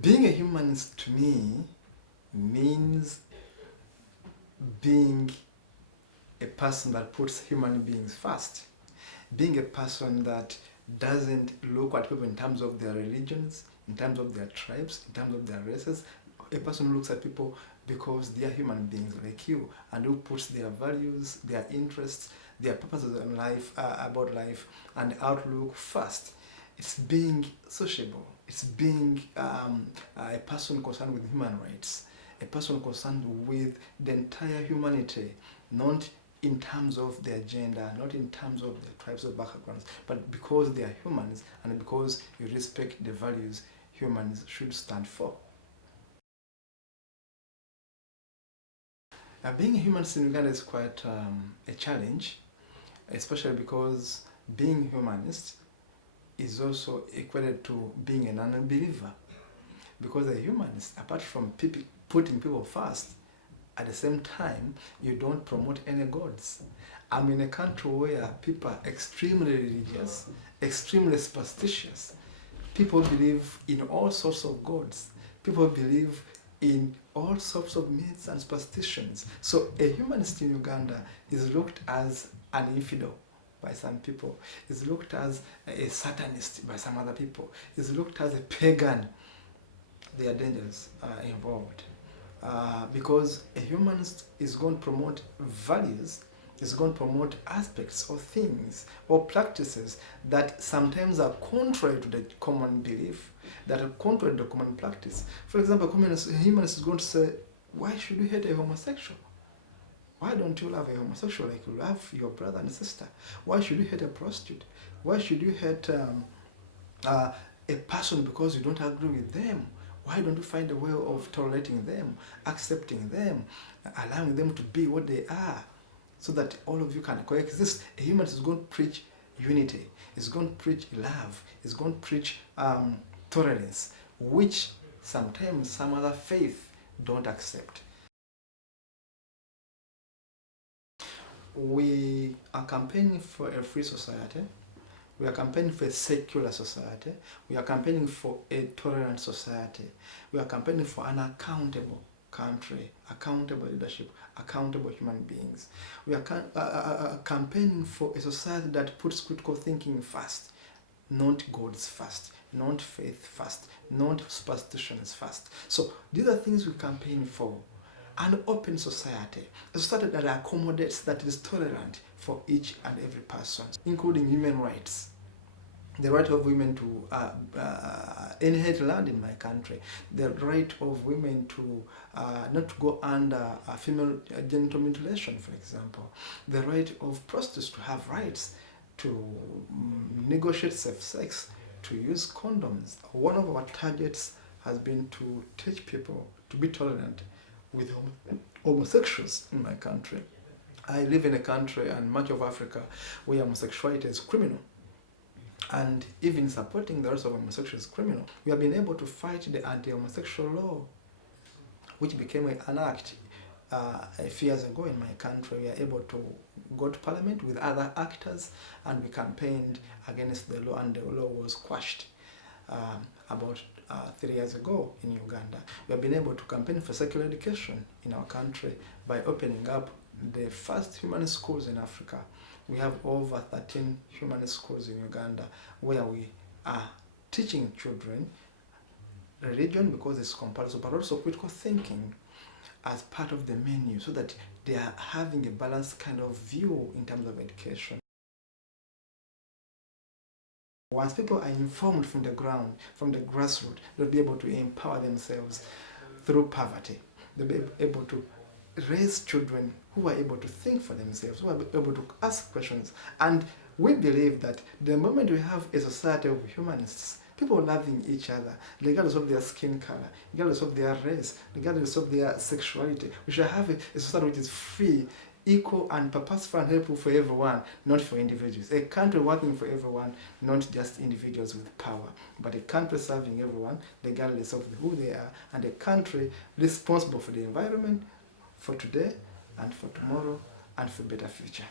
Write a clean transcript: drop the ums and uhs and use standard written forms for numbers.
Being a humanist to me means being a person that puts human beings first. Being a person that doesn't look at people in terms of their religions, in terms of their tribes, in terms of their races. A person who looks at people because they are human beings like you, and who puts their values, their interests, their purposes in life, about life and outlook first. It's being sociable. It's being a person concerned with human rights, a person concerned with the entire humanity, not in terms of their gender, not in terms of their tribes or backgrounds, but because they are humans and because you respect the values humans should stand for. Being a humanist in Uganda is quite a challenge, especially because being humanist is also equated to being an unbeliever. Because a humanist, apart from putting people first, at the same time, you don't promote any gods. I'm in a country where people are extremely religious, extremely superstitious. People believe in all sorts of gods. People believe in all sorts of myths and superstitions. So a humanist in Uganda is looked as an infidel by some people, is looked as a satanist by some other people, is looked as a pagan. There are dangers involved. Because a humanist is going to promote values, is going to promote aspects or things or practices that sometimes are contrary to the common belief, that are contrary to the common practice. For example, a humanist is going to say, why should you hate a homosexual? Why don't you love a homosexual like you love your brother and sister? Why should you hate a prostitute? Why should you hate a person because you don't agree with them? Why don't you find a way of tolerating them, accepting them, allowing them to be what they are, so that all of you can coexist? A humanist is going to preach unity, is going to preach love, is going to preach tolerance, which sometimes some other faith don't accept. We are campaigning for a free society. We are campaigning for a secular society. We are campaigning for a tolerant society. We are campaigning for an accountable country, accountable leadership, accountable human beings. We are campaigning for a society that puts critical thinking first, not gods first, not faith first, not superstitions first. So these are things we campaign for. An open society, a society that accommodates, that is tolerant for each and every person, including human rights. The right of women to inherit land in my country, the right of women to not to go under female genital mutilation, for example, the right of prostitutes to have rights to negotiate safe sex, to use condoms. One of our targets has been to teach people to be tolerant with homosexuals in my country. I live in a country and much of Africa where homosexuality is criminal. And even supporting the rest of homosexuals is criminal. We have been able to fight the anti-homosexual law, which became an act a few years ago in my country. We are able to go to parliament with other actors, and we campaigned against the law, and the law was quashed about 3 years ago in Uganda. We have been able to campaign for secular education in our country by opening up the first humanist schools in Africa. We have over 13 humanist schools in Uganda where we are teaching children religion because it's compulsory, but also critical thinking as part of the menu, so that they are having a balanced kind of view in terms of education. Once people are informed from the ground, from the grassroots, they'll be able to empower themselves through poverty. They'll be able to raise children who are able to think for themselves, who are able to ask questions. And we believe that the moment we have a society of humanists, people loving each other, regardless of their skin color, regardless of their race, regardless of their sexuality, we should have a society which is free, equal and purposeful and helpful for everyone, not for individuals. A country working for everyone, not just individuals with power, but a country serving everyone, regardless of who they are, and a country responsible for the environment, for today and for tomorrow and for a better future.